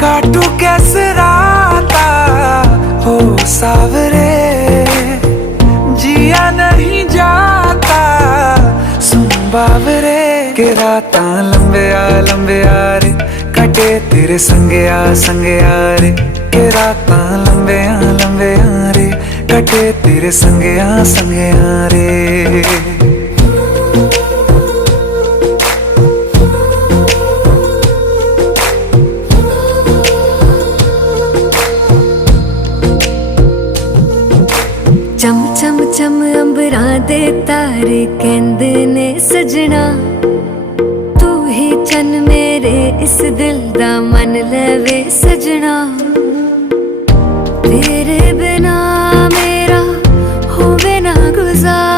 काटू कैसे राता हो सावरे, जिया नहीं जाता सुन बावरे। के राता लंबे आ रे, कटे तेरे संगे आ रे। के राता लंबे आ रे, कटे तेरे संगे आ रे। चम चम चम अंबरां दे तारे कहंदे ने सजना, तू ही चन मेरे इस दिल दा मन लवे सजना। तेरे बिना मेरा होवे ना गुज़ारा।